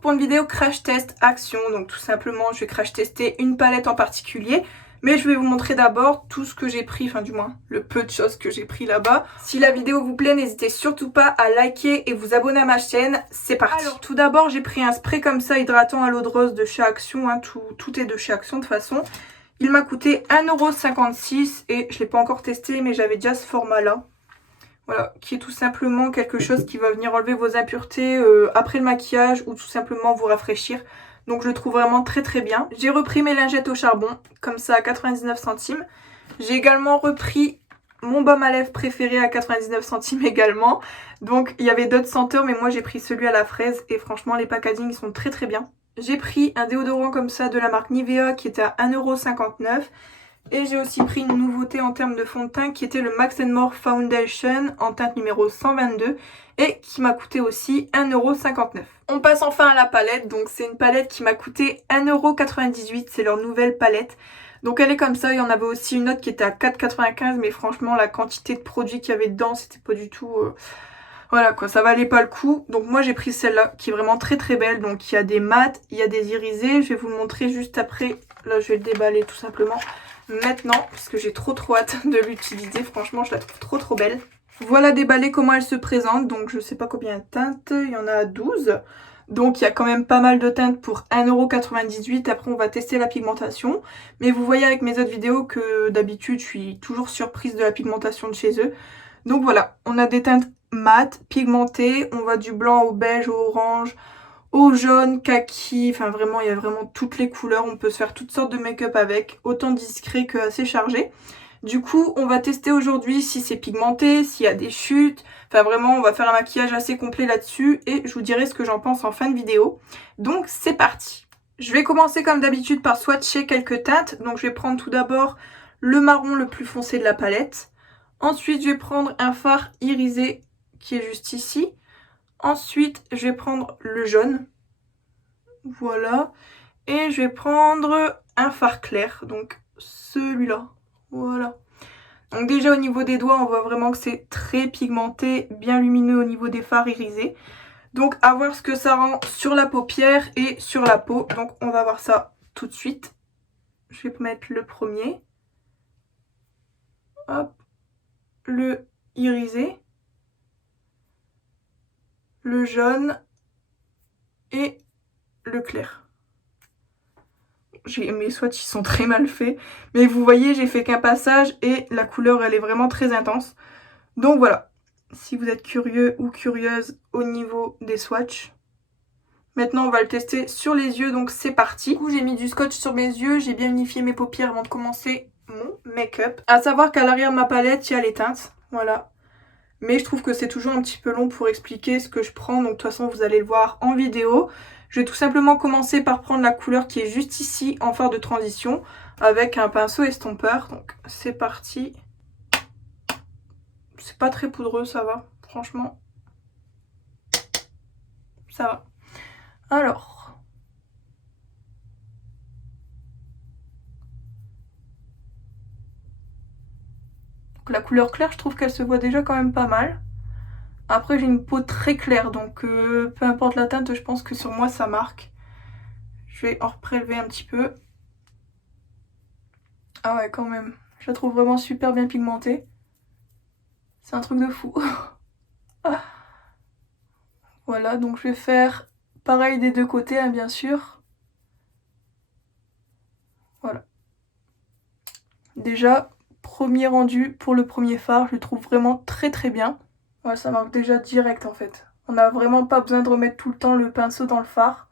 pour une vidéo crash test action. Donc tout simplement je vais crash tester une palette en particulier. Mais je vais vous montrer d'abord tout ce que j'ai pris, enfin du moins le peu de choses que j'ai pris là-bas. Si la vidéo vous plaît, n'hésitez surtout pas à liker et vous abonner à ma chaîne. C'est parti. Alors tout d'abord j'ai pris un spray comme ça hydratant à l'eau de rose de chez Action. Hein. Tout est de chez Action de toute façon. Il m'a coûté 1,56 € et je ne l'ai pas encore testé mais j'avais déjà ce format là. Voilà, qui est tout simplement quelque chose qui va venir enlever vos impuretés après le maquillage ou tout simplement vous rafraîchir. Donc je le trouve vraiment très très bien. J'ai repris mes lingettes au charbon, comme ça à 99 centimes. J'ai également repris mon baume à lèvres préféré à 99 centimes également. Donc il y avait d'autres senteurs mais moi j'ai pris celui à la fraise et franchement les packaging sont très très bien. J'ai pris un déodorant comme ça de la marque Nivea qui était à 1,59 €. Et j'ai aussi pris une nouveauté en termes de fond de teint qui était le Max More Foundation en teinte numéro 122 et qui m'a coûté aussi 1,59 €. On passe enfin à la palette, donc c'est une palette qui m'a coûté 1,98 €, c'est leur nouvelle palette. Donc elle est comme ça, il y en avait aussi une autre qui était à 4,95 € mais franchement la quantité de produits qu'il y avait dedans c'était pas du tout... Voilà quoi, ça valait pas le coup. Donc moi j'ai pris celle-là qui est vraiment très très belle. Donc il y a des mats, il y a des irisés. Je vais vous le montrer juste après. Là je vais le déballer tout simplement maintenant parce que j'ai trop hâte de l'utiliser. Franchement je la trouve trop belle. Voilà déballée comment elle se présente. Donc je sais pas combien de teintes. Il y en a 12. Donc il y a quand même pas mal de teintes pour 1,98 €. Après on va tester la pigmentation. Mais vous voyez avec mes autres vidéos que d'habitude je suis toujours surprise de la pigmentation de chez eux. Donc voilà, on a des teintes mat, pigmentée, on va du blanc au beige, au orange, au jaune, kaki, enfin vraiment il y a vraiment toutes les couleurs, on peut se faire toutes sortes de make-up avec, autant discret que assez chargé. Du coup on va tester aujourd'hui si c'est pigmenté, s'il y a des chutes, enfin vraiment on va faire un maquillage assez complet là-dessus et je vous dirai ce que j'en pense en fin de vidéo. Donc c'est parti. Je vais commencer comme d'habitude par swatcher quelques teintes, donc je vais prendre tout d'abord le marron le plus foncé de la palette. Ensuite je vais prendre un fard irisé qui est juste ici. Ensuite, je vais prendre le jaune. Voilà. Et je vais prendre un fard clair. Donc, celui-là. Voilà. Donc déjà, au niveau des doigts, on voit vraiment que c'est très pigmenté, bien lumineux au niveau des fards irisés. Donc, à voir ce que ça rend sur la paupière et sur la peau. Donc, on va voir ça tout de suite. Je vais mettre le premier. Hop. Le irisé. Le jaune et le clair. Mes swatchs ils sont très mal faits, mais vous voyez j'ai fait qu'un passage et la couleur elle est vraiment très intense. Donc voilà, si vous êtes curieux ou curieuse au niveau des swatchs. Maintenant on va le tester sur les yeux, donc c'est parti. Du coup j'ai mis du scotch sur mes yeux, j'ai bien unifié mes paupières avant de commencer mon make-up. À savoir qu'à l'arrière de ma palette il y a les teintes, voilà. Mais je trouve que c'est toujours un petit peu long pour expliquer ce que je prends. Donc de toute façon vous allez le voir en vidéo. Je vais tout simplement commencer par prendre la couleur qui est juste ici en fard de transition. Avec un pinceau estompeur. Donc c'est parti. C'est pas très poudreux, ça va. Franchement. Ça va. Alors. Donc, la couleur claire je trouve qu'elle se voit déjà quand même pas mal. Après j'ai une peau très claire. Donc peu importe la teinte je pense que sur moi ça marque. Je vais en prélever un petit peu. Ah ouais, quand même. Je la trouve vraiment super bien pigmentée. C'est un truc de fou. Voilà, donc je vais faire pareil des deux côtés, hein, bien sûr. Voilà. Déjà, premier rendu pour le premier fard, je le trouve vraiment très bien. Voilà, ça marque déjà direct en fait. On n'a vraiment pas besoin de remettre tout le temps le pinceau dans le fard.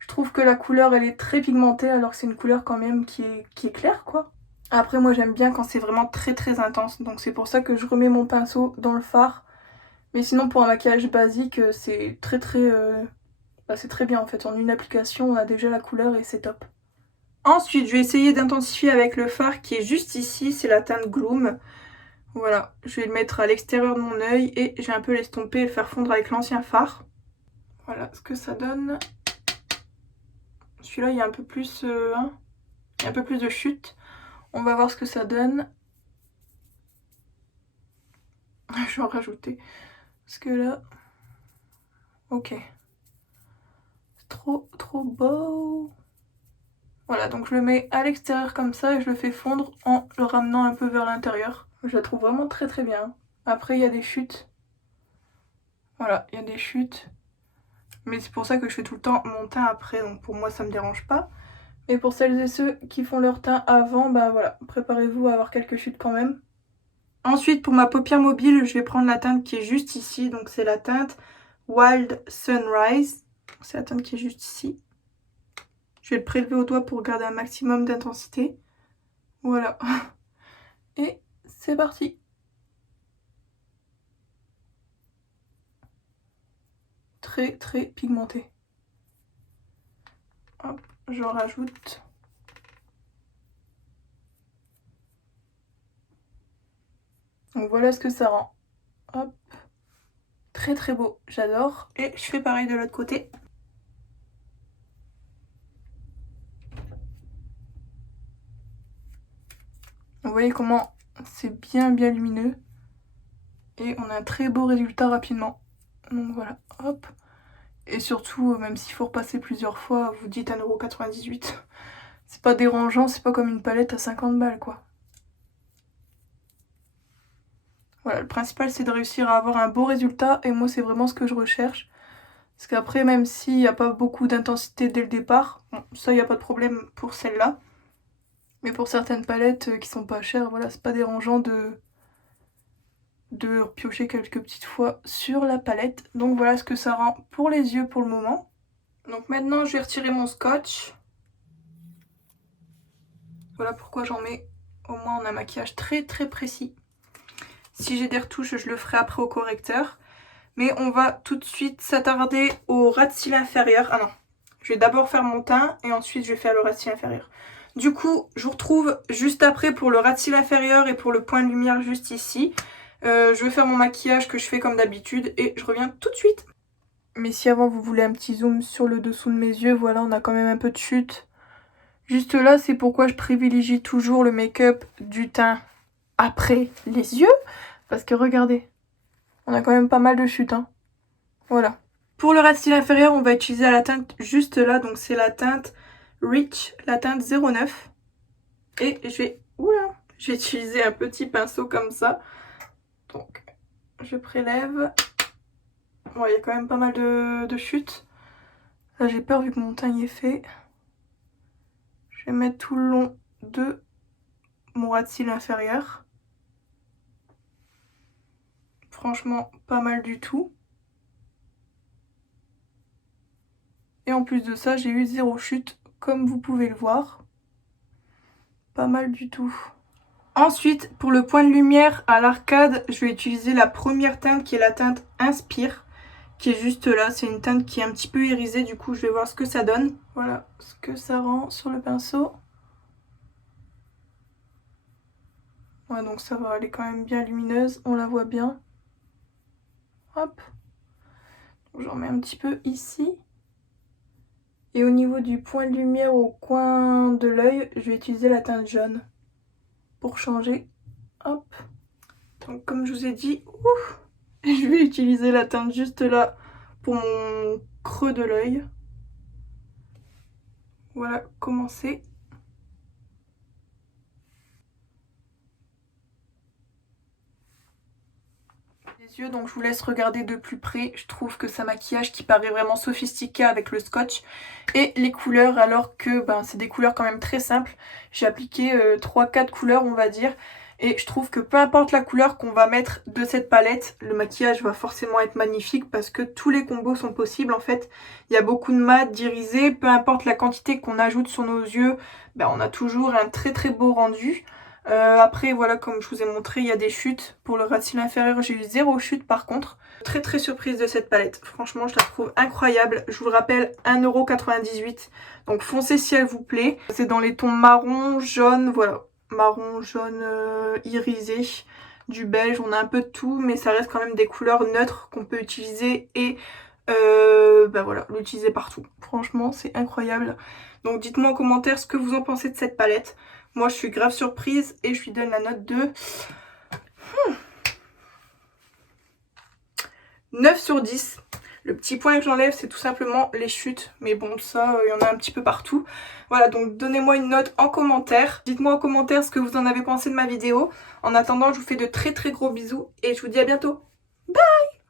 Je trouve que la couleur elle est très pigmentée alors que c'est une couleur quand même qui est claire quoi. Après moi j'aime bien quand c'est vraiment très intense, donc c'est pour ça que je remets mon pinceau dans le fard. Mais sinon pour un maquillage basique c'est c'est très bien en fait. En une application on a déjà la couleur et c'est top. Ensuite je vais essayer d'intensifier avec le fard qui est juste ici, c'est la teinte Gloom. Voilà, je vais le mettre à l'extérieur de mon œil et j'ai un peu l'estomper et le faire fondre avec l'ancien fard. Voilà ce que ça donne. Celui-là il y a un peu plus il y a un peu plus de chute. On va voir ce que ça donne. Je vais en rajouter. Parce que là... Ok. C'est trop beau. Voilà, donc je le mets à l'extérieur comme ça et je le fais fondre en le ramenant un peu vers l'intérieur. Je la trouve vraiment très bien. Après, il y a des chutes. Voilà, il y a des chutes. Mais c'est pour ça que je fais tout le temps mon teint après, donc pour moi ça me dérange pas. Mais pour celles et ceux qui font leur teint avant, bah voilà, préparez-vous à avoir quelques chutes quand même. Ensuite, pour ma paupière mobile, je vais prendre la teinte qui est juste ici. Donc c'est la teinte Wild Sunrise. C'est la teinte qui est juste ici. Je vais le prélever au doigt pour garder un maximum d'intensité. Voilà. Et c'est parti. Très pigmenté. Hop, je rajoute. Donc voilà ce que ça rend. Hop. Très beau, j'adore. Et je fais pareil de l'autre côté. Vous voyez comment c'est bien lumineux. Et on a un très beau résultat rapidement. Donc voilà, hop. Et surtout, même s'il faut repasser plusieurs fois, vous dites 1,98 €. C'est pas dérangeant, c'est pas comme une palette à 50 balles quoi. Voilà, le principal c'est de réussir à avoir un beau résultat et moi c'est vraiment ce que je recherche. Parce qu'après, même s'il n'y a pas beaucoup d'intensité dès le départ, bon, ça il n'y a pas de problème pour celle-là. Mais pour certaines palettes qui sont pas chères, voilà, c'est pas dérangeant de piocher quelques petites fois sur la palette. Donc voilà ce que ça rend pour les yeux pour le moment. Donc maintenant je vais retirer mon scotch. Voilà pourquoi j'en mets. Au moins on a un maquillage très précis. Si j'ai des retouches, je le ferai après au correcteur. Mais on va tout de suite s'attarder au ras de cils inférieur. Ah non, je vais d'abord faire mon teint et ensuite je vais faire le ras de cils inférieur. Du coup, je vous retrouve juste après pour le ras de cils inférieur et pour le point de lumière juste ici. Je vais faire mon maquillage que je fais comme d'habitude et je reviens tout de suite. Mais si avant vous voulez un petit zoom sur le dessous de mes yeux, voilà, on a quand même un peu de chute. Juste là, c'est pourquoi je privilégie toujours le make-up du teint après les yeux. Parce que regardez, on a quand même pas mal de chutes, hein. Voilà. Pour le ras de cils inférieur, on va utiliser la teinte juste là. Donc c'est la teinte Rich, la teinte 09. Et je vais utiliser un petit pinceau comme ça. Donc je prélève. Bon, il y a quand même pas mal de chutes. Là j'ai peur vu que mon teint y est fait. Je vais mettre tout le long de mon ras de cils inférieur. Franchement, pas mal du tout. Et en plus de ça, j'ai eu 0 chute, comme vous pouvez le voir. Pas mal du tout. Ensuite, pour le point de lumière à l'arcade, je vais utiliser la première teinte qui est la teinte Inspire, qui est juste là. C'est une teinte qui est un petit peu irisée, du coup je vais voir ce que ça donne. Voilà ce que ça rend sur le pinceau. Ouais, donc ça va, elle est quand même bien lumineuse, on la voit bien. Hop. J'en mets un petit peu ici. Et au niveau du point de lumière au coin de l'œil, je vais utiliser la teinte jaune pour changer. Hop. Donc comme je vous ai dit, je vais utiliser la teinte juste là pour mon creux de l'œil. Voilà, commencer. Les yeux, donc je vous laisse regarder de plus près. Je trouve que c'est un maquillage qui paraît vraiment sophistiqué avec le scotch. Et les couleurs, alors que c'est des couleurs quand même très simples. J'ai appliqué 3-4 couleurs on va dire. Et je trouve que peu importe la couleur qu'on va mettre de cette palette, le maquillage va forcément être magnifique parce que tous les combos sont possibles en fait. Il y a beaucoup de mat, d'irisé, peu importe la quantité qu'on ajoute sur nos yeux, on a toujours un très beau rendu. Après voilà, comme je vous ai montré, il y a des chutes. Pour le ras de cils inférieur, j'ai eu 0 chute par contre. Très surprise de cette palette, franchement je la trouve incroyable. Je vous le rappelle, 1,98 €, donc foncez si elle vous plaît. C'est dans les tons marron, jaune, voilà. Marron, jaune, irisé, du beige, on a un peu de tout, mais ça reste quand même des couleurs neutres qu'on peut utiliser et voilà, l'utiliser partout. Franchement, c'est incroyable. Donc dites-moi en commentaire ce que vous en pensez de cette palette. Moi, je suis grave surprise et je lui donne la note de 9 sur 10. Le petit point que j'enlève, c'est tout simplement les chutes. Mais bon, ça, il y en a un petit peu partout. Voilà, donc donnez-moi une note en commentaire. Dites-moi en commentaire ce que vous en avez pensé de ma vidéo. En attendant, je vous fais de très très gros bisous et je vous dis à bientôt. Bye!